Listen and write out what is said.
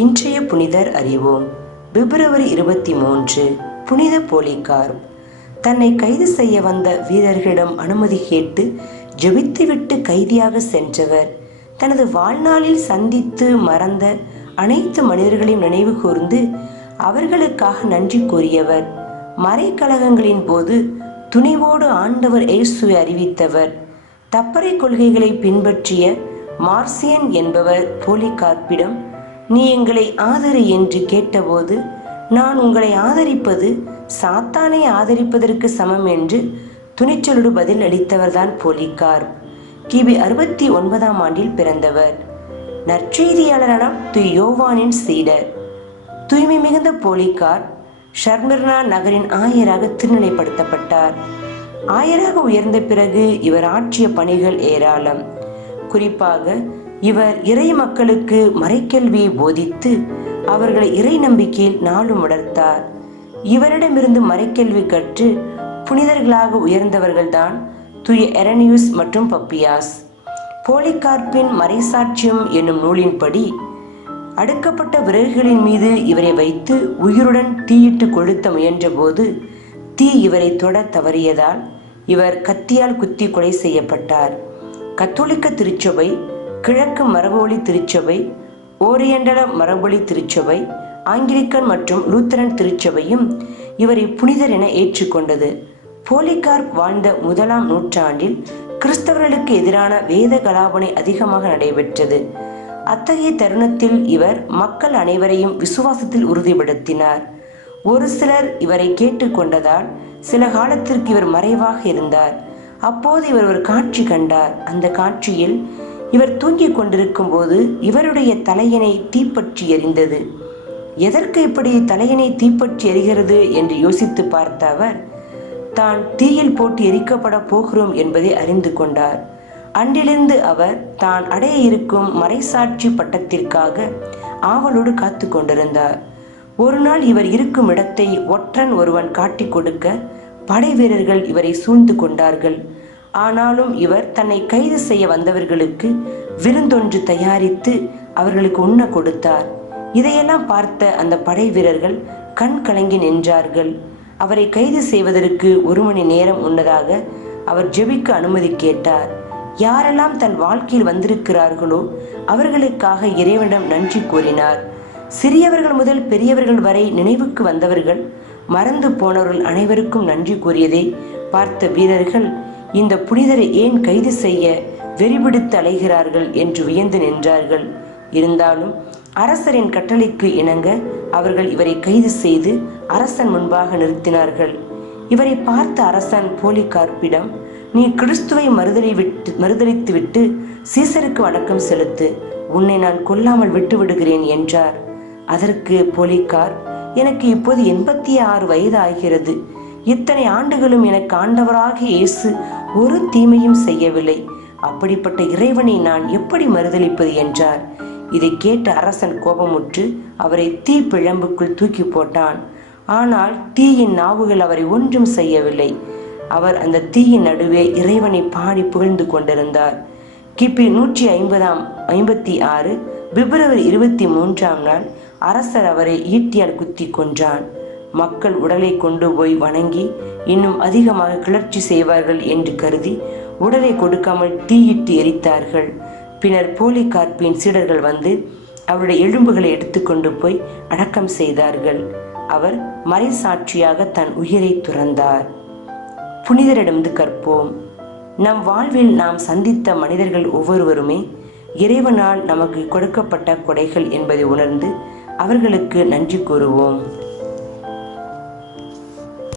இன்றைய புனிதர் அறிவோம். பிப்ரவரி 23. புனித போலிகார்ப். தன்னை கைது செய்ய வந்த வீரர்களிடம் அனுமதி கேட்டு ஜெபித்துவிட்டு கைதியாக சென்றவர். தனது வாழ்நாளில் சந்தித்து மறந்த அனைத்து மனிதர்களையும் நினைவு கூர்ந்து அவர்களுக்காக நன்றி கூறியவர். மறைக்கலகங்களின் போது துணிவோடு ஆண்டவர் இயேசுவை அறிவித்தவர். தப்பறை கொள்கைகளை பின்பற்றிய மார்சியன் என்பவர் போலிகார்ப்பிடம், நீ எங்களை ஆதரி என்று கேட்டபோது, நான் உங்களை ஆதரிப்பது சாத்தானை ஆதரிப்பதற்கு சமம் என்று துணிச்சலோடு பதில் அளித்தவர்தான் போலிகார்ப். கிபி 69 பிறந்தவர். நற்செய்தியாளரான யோவானின் சீடர். தூய்மை மிகுந்த போலிகார்ப் ஷர்மிர்னா நகரின் ஆயராக திருநிலைப்படுத்தப்பட்டார். ஆயராக உயர்ந்த பிறகு இவர் ஆற்றிய பணிகள் ஏராளம். குறிப்பாக இவர் இறை மக்களுக்கு மறைக்கல்வியை போதித்து அவர்களை இறை நம்பிக்கையில் நாளும் வளர்த்தார். இவரிடமிருந்து மறைக்கல்வி கற்று புனிதர்களாக உயர்ந்தவர்கள்தான் தூய எரனியூஸ் மற்றும் பப்பியாஸ். போலிகார்ப்பின் மறைசாட்சியம் என்னும் நூலின்படி அடுக்கப்பட்ட விறகுகளின் மீது இவரை வைத்து உயிருடன் தீயிட்டு கொளுத்த முயன்ற போது தீ இவரை தொட தவறியதால் இவர் கத்தியால் குத்தி கொலை செய்யப்பட்டார். கத்தோலிக்க திருச்சபை, கிழக்கு மரபொழி திருச்சபை, ஓரியண்டல மரபொழி திருச்சபை, ஆங்கிலிக்கன் மற்றும் லூத்தரன் திருச்சபையும் இவரை புனிதர் என ஏற்றுக்கொண்டது. போலிகார்ப் வாழ்ந்த 1ஆம் நூற்றாண்டில் கிறிஸ்தவர்களுக்கு எதிரான வேத கலாபனை அதிகமாக நடைபெற்றது. அத்தகைய தருணத்தில் இவர் மக்கள் அனைவரையும் விசுவாசத்தில் உறுதிப்படுத்தினார். ஒரு சிலர் இவரை கேட்டுக்கொண்டதால் சில காலத்திற்கு இவர் மறைவாக இருந்தார். அப்போது இவர் ஒரு காட்சி கண்டார். அந்த காட்சியில் இவர் தூங்கிக் கொண்டிருக்கும் போது இவருடைய தலையணை தீப்பற்றி எரிந்தது. எதற்கு இப்படி தலையணை தீப்பற்றி எரிகிறது என்று யோசித்து பார்த்த அவர் தான் தீயில் போட்டு எரிக்கப்பட போகிறோம் என்பதை அறிந்து கொண்டார். அன்றிலிருந்து அவர் தான் அடைய இருக்கும் மறைசாட்சி பட்டத்திற்காக ஆவலோடு காத்து கொண்டிருந்தார். ஒரு நாள் இவர் இருக்கும் இடத்தை ஒற்றன் ஒருவன் காட்டி கொடுக்க படை வீரர்கள் இவரை சூழ்ந்து கொண்டார்கள். ஆனாலும் இவர் தன்னை கைது செய்ய வந்தவர்களுக்கு விருந்தொன்று தயாரித்து அவர்களுக்கு உண்ண கொடுத்தார். இதையெல்லாம் பார்த்த அந்த படை வீரர்கள் கண் கலங்கி நின்றார்கள். அவரை கைது செய்வதற்கு 1 மணி நேரம் முன்னதாக அவர் ஜெபிக்க அனுமதி கேட்டார். யாரெல்லாம் தன் வாழ்க்கையில் வந்திருக்கிறார்களோ அவர்களுக்காக இறைவனிடம் நன்றி கூறினார். சிறியவர்கள் முதல் பெரியவர்கள் வரை நினைவுக்கு வந்தவர்கள், மறந்து போனவர்கள் அனைவருக்கும் நன்றி கூறியதை பார்த்த வீரர்கள் இந்த புனிதரை ஏன் கைது செய்ய வெறிபிடித்து அலைகிறார்கள் என்று வியந்து நின்றார்கள். இருந்தாலும் அரசரின் கட்டளைக்கு இணங்க அவர்கள் இவரை கைது செய்து அரசன் முன்பாக நிறுத்தினார்கள். இவரை பார்த்த அரசன் போலிகார்ப்பிடம், நீ கிறிஸ்துவை மறுதலித்துவிட்டு சீசருக்கு வணக்கம் செலுத்து, உன்னை நான் கொல்லாமல் விட்டு விடுகிறேன் என்றார். அதற்கு போலிகார்ப், எனக்கு இப்போது 86 வயது ஆகிறது. இத்தனை ஆண்டுகளும் எனக்கு ஆண்டவராக இயேசு ஒரு தீமையும் செய்யவில்லை. அப்படிப்பட்ட இறைவனை நான் எப்படி மறுதலிப்பது என்றார். இதை கேட்ட அரசன் கோபமுற்று அவரை தீ பிழம்புக்குள் தூக்கி போட்டான். ஆனால் தீயின் நாவுகள் அவரை ஒன்றும் செய்யவில்லை. அவர் அந்த தீயின் நடுவே இறைவனை பாடி புகழ்ந்து கொண்டிருந்தார். கிபி 156 பிப்ரவரி 23ஆம் நாள் அரசர் அவரை ஈட்டியால் குத்தி கொன்றான். மக்கள் உடலை கொண்டு போய் வணங்கி இன்னும் அதிகமாக கிளர்ச்சி செய்வார்கள் என்று கருதி உடலை கொடுக்காமல் தீயிட்டு எரித்தார்கள். பின்னர் போலிகார்ப்பின் சீடர்கள் வந்து அவருடைய எலும்புகளை எடுத்துக்கொண்டு போய் அடக்கம் செய்தார்கள். அவர் மறைசாட்சியாக தன் உயிரை துறந்தார். புனிதரிடமிருந்து கற்போம். நம் வாழ்வில் நாம் சந்தித்த மனிதர்கள் ஒவ்வொருவருமே இறைவனால் நமக்கு கொடுக்கப்பட்ட கொடைகள் என்பதை உணர்ந்து அவர்களுக்கு நன்றி கூறுவோம்.